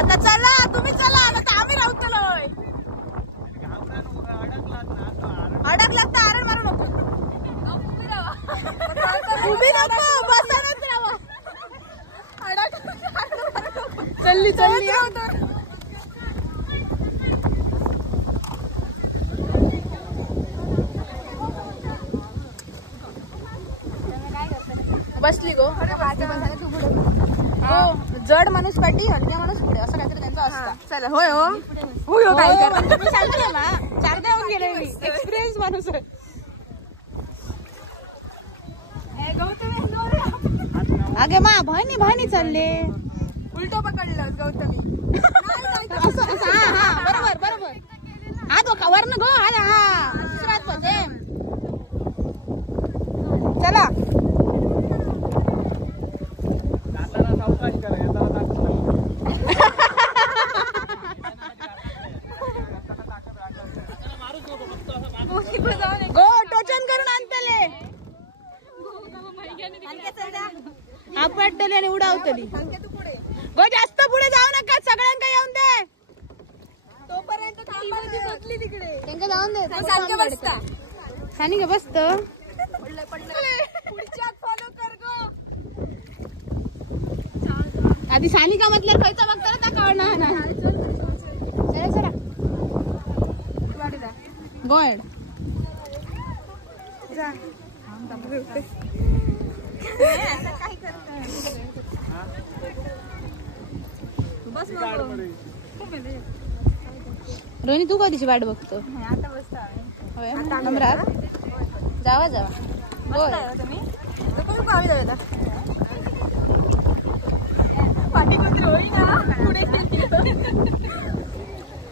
आता चला तुम्ही चला आता आम्ही राहतो अडकलात तर आरण मारू नको उभी नको बसायलाच राहा चल्ली चल्ली बसली गो जड माणूस पाठी हलक्या माणूस पुढे असं काहीतरी त्यांचं असतं. चला होय हो होय हो काय करणार मी सांगते ना चारदा होऊन गेले मी एक्सपिरियन्स माणूस आहे. अगे मा भाईनी भाईनी चालले उलटो पकडलं गौतमी हा बरोबर बरोबर हा तो कवर न गो हा दुसराच पाहिजे चला गो टोचन करून आणतले आपटले आणि उडावतली गो जास्त पुढे जाऊ नका सगळ्यांना येऊन दे तोपर्यंत बसली तिकडे त्यांना जाऊन दे खानी का बसत आधी सानिका म्हटल्यावर खायचा बघता ना कळणार ना चला चला गोड रोहिणी तू कधीची वाट बघतो जावा जावा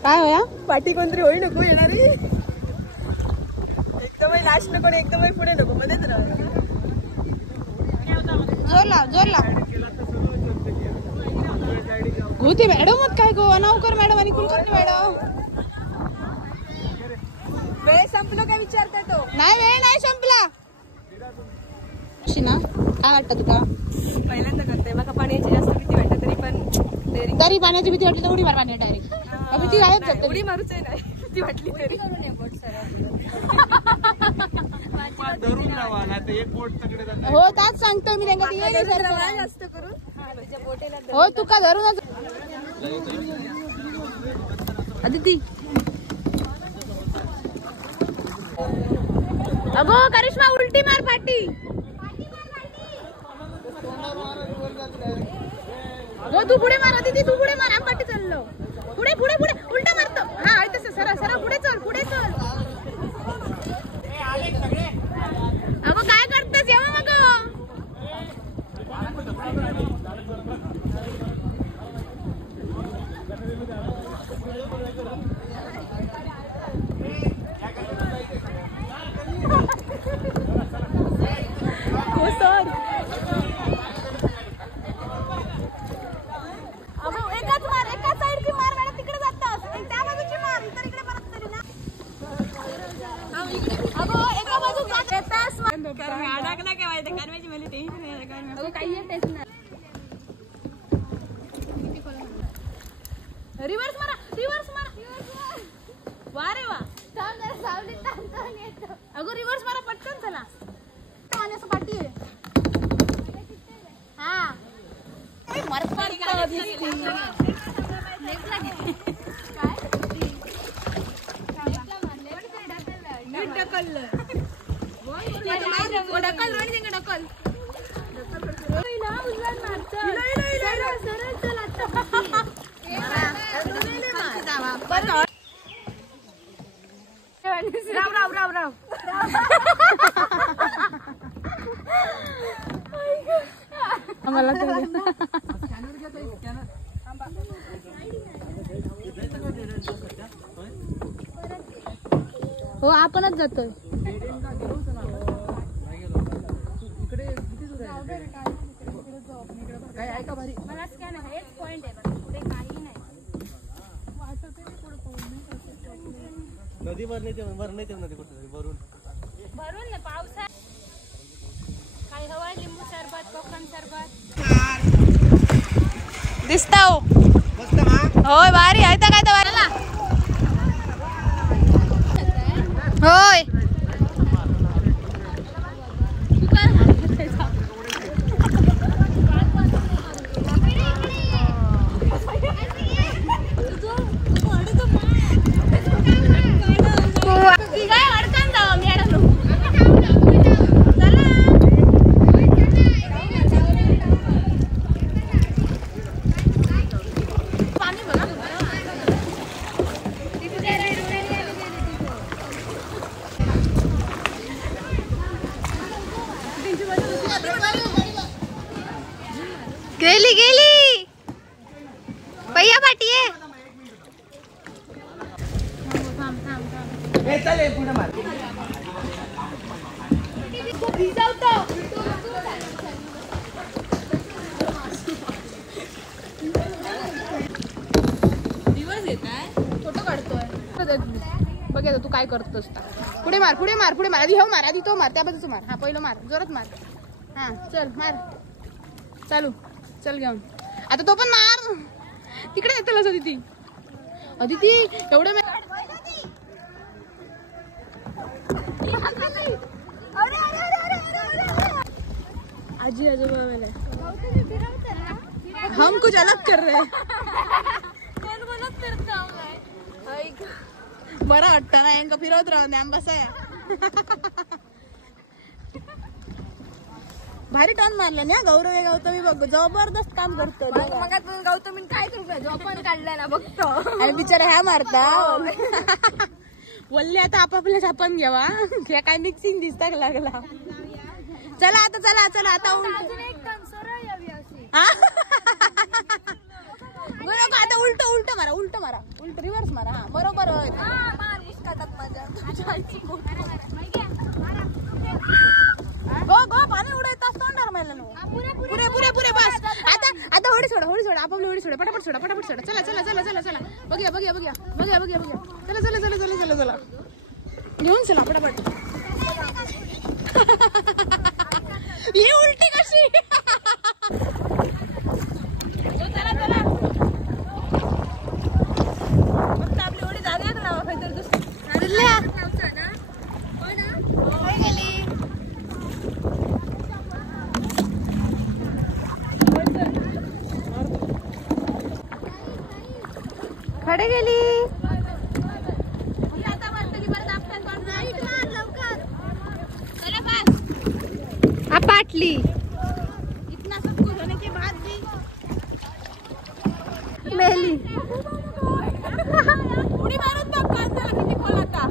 काय होया पाठी कोणतरी होई नको येणारी एकदमही लास्ट नको एकदमही पुढे नको मध्येच राहा जोर लाव जोर लाव होती मॅडम काय गो अनावकर मॅडम आणि कुलकर्णी मॅडम वेळ संपलो काय विचारता तो नाही वेळ नाही संपला ना काय वाटतं तुला पहिल्यांदा करते मला पाण्याची जास्त भीती वाटते तरी पाण्याची भीती वाटली तर उडी मार पाणी डायरेक्ट भीती आहे उडी मारूच नाही भीती वाटली तरी हो त्याच सांगतो मी त्यांना जास्त करून हो तू का धरूनच अदिती अगो करिश्मा उलटी मार पाटी गो तू पुढे मार अदिती तू पुढे मार आम पाटी चाललो पुढे पुढे पुढे उलटा मारतो हा तसं सरळ सरळ पुढे चल पुढे चल अगो काय करतेस येवा मग रिवर्स मारा रिवर्स मारा वा रे वा अगो रिवर्स मारा पटकन चला पाण्याचं पाठी आहे हा ढकल राव राव राव राव आम्हाला हो आपणच जातोय नदी वर नाही नदी कुठे भरून भरून ना पावसा काही हवा लिंबू सरबत दिसता होय भारी आहे काय तर वाराला होय गेली गेली भैया पाटी आहे फोटो काढतोय बघ तू काय करतोस पुढे मार पुढे मार पुढे मार आधी हो मार आधी तो मार त्या बाजूचं मार हा पहिलं मार जोरात मार हा चल मार चालू चल घेऊन आता तो पण मार तिकडे येतलच अदिती अदिती एवढं आजी आजोबा वाला हम कुछ अलग कर रहे बरं वाटतं ना यांका फिरवत राहून आम बसाया भारी टर्न मारले ना गौरव गौतमी बघ जबरदस्त काम करतो गौतमी काय करू जॉब पण काढलाय ना बघतो आणि बिचारा ह्या मारता वल्ले आता आपापल्या छापन घ्यावा ह्या काय मिक्सिंग दिसता लागला चला आता चला चला आता आता उलट उलट मारा उलट रिव्हर्स मारा हा बरोबर गो गो पाणी उडत असतो पुरे पुरे पुरे बस आता होडी सोडा आपापली होडी सोडा पटापट सोडा चला चला चला चला चला बघूया चला चला चला चला चला चला घेऊन चला पटापट ही उलटी कशी चला चला फक्त आपली होडी जागा ना काहीतरी दुसरी खडे गेली पाटली इतना सब कुछ होने के बाद भी मेली उडी मारत बघ कांदा किती खोलाता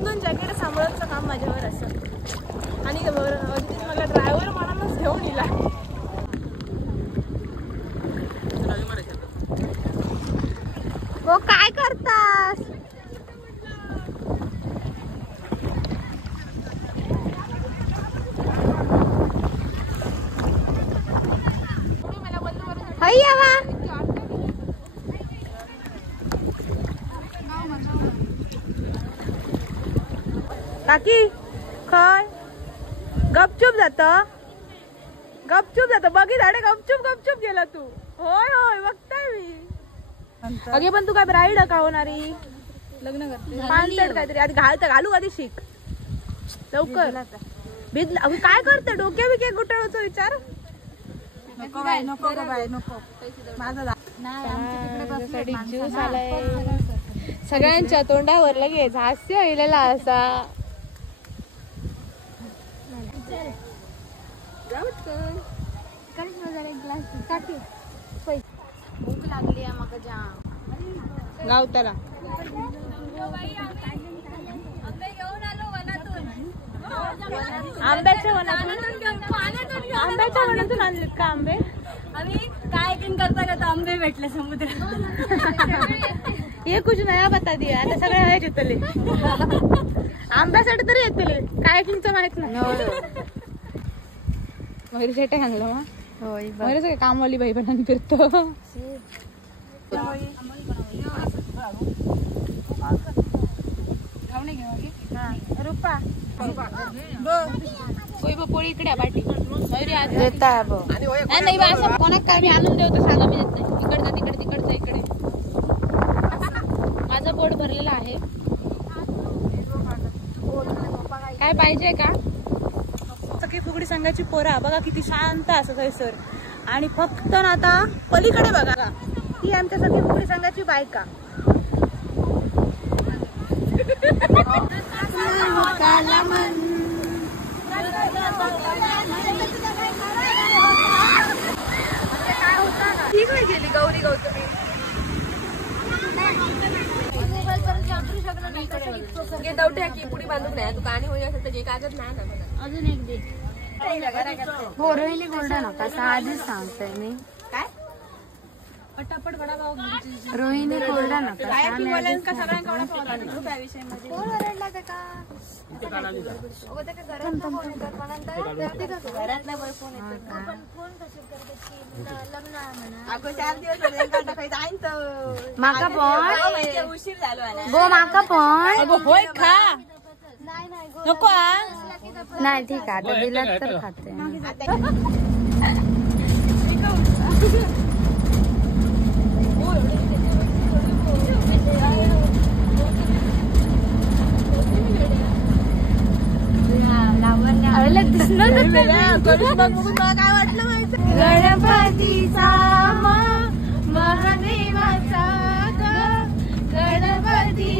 दोन जॅकेट सांभाळायचं काम माझ्यावर असं आणि मला ड्रायव्हर मनानच घेऊन दिला हो काय करतास वा काकी खय गपचूप जात बघी झाडे गपचूप गेला तू होय बघताय मी अगे पण तू काय ब्राईड का होणारी लग्न करते पानसट काहीतरी आधी घालू आधी शिक लवकर भिजला काय करते डोक्या बिक्या गुटळाचा विचार सगळ्यांच्या तोंडावर लगेच हास्य आलेला असा भूक लागली आहे मग जाम. गावताला आंब्याच्या वनातून आणलेत का आंबे? आम्ही काय करता करता आंबे भेटले समुद्रात. ये कुछ नया बता दिया. आता सगळे आहे जिथले आंब्यासाठी तरी येतील. काय किंचं माहित नाही. मयुरीसाठी आणलं मग. मयुरीच काय कामवाली बाई पण फिरतो. रुपा पोळी इकडे बाटी मयुरी आज नाही बा असं कोणाक काय मी आणून देऊ सांगा मी देत नाही. इकडचा तिकडे तिकडचा इकडे. माझं पोट भरलेलं आहे. काय पाहिजे का? सगळी फुगडी संघाची पोरा बघा किती शांत असं सर. आणि फक्त ना आता पलीकडे बघा ती आमच्या सगळी फुगडी संघाची बायका. ठीक आहे गेली गौरी गौतमी. दवट्या की पुढी बांधून नाही तू गाणी होई असेल तर जे कागद नाही ना. अजून एक दे. हो रोहिणी गोल्डन होता आधीच सांगतोय मी. काय पटापट वडापाव रोहिणी गोल्डन होता. माका पण उशीर झालो गो. माका पण होय खा नको. नाही ठीक आहे आता दिलात तर खाते. काय वाटलं माहिती? गणपतीचा महादेवाचा गणपती